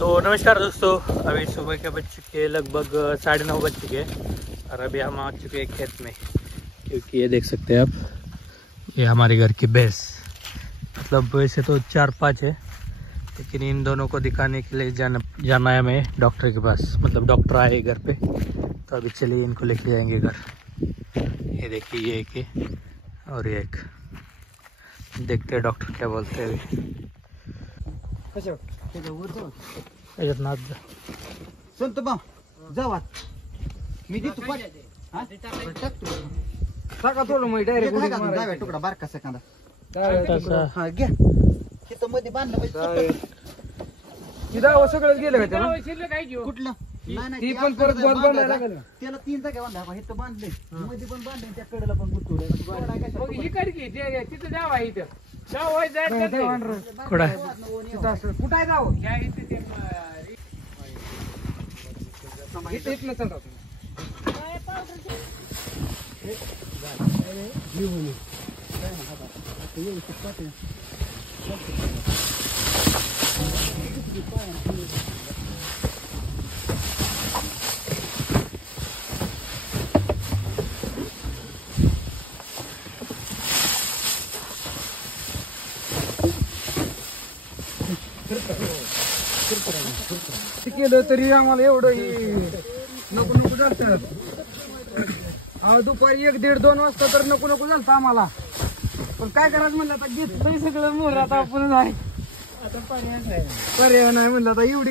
तो नमस्कार दोस्तों, अभी सुबह के बज चुके लगभग 9:30 बज चुके हैं और अभी हम आ चुके हैं खेत में। क्योंकि ये देख सकते हैं आप, ये हमारे घर की भैंस, मतलब वैसे तो 4-5 है, लेकिन इन दोनों को दिखाने के लिए जाना है हमें डॉक्टर के पास। मतलब डॉक्टर आए घर पे, तो अभी चलिए इनको लेके जाएंगे घर। ये देखिए, ये एक है और ये एक, देखते हैं डॉक्टर क्या बोलते हैं अभी। संत बा जावा मी देतो पाठ हा टाका थोडं मग डायरेक्ट डाव्या तुकडा बारका सेकंदा हा घ्या तिथं मध्ये बांधलं पाहिजे ती दावा सगळं गेलं का त्याला शिल्लक आहे की कुठलं नाही ती पण परत बांधायला लागेल त्याला 3 जागा बांधा इथं बांधले मध्ये पण बांधले त्या कडेला पण गुतवले मग ही कर की तिथं जावा इथं जाव होय जायचं कुठं कुठं आहे जाव या इथे ते इथे इथनं चला काय पावडर घेऊन काय म्हणतात ते येऊ शकतात केलं तरी आम्हाला एवढं नको नको झालं. दुपारी 1-1:30-2 वाजता तर नको नको झालं आम्हाला. पण काय करायचं म्हणलं आता घेतलंय सगळं मोर आता आपण आहे आता पर्याय नाही म्हणलं आता एवढी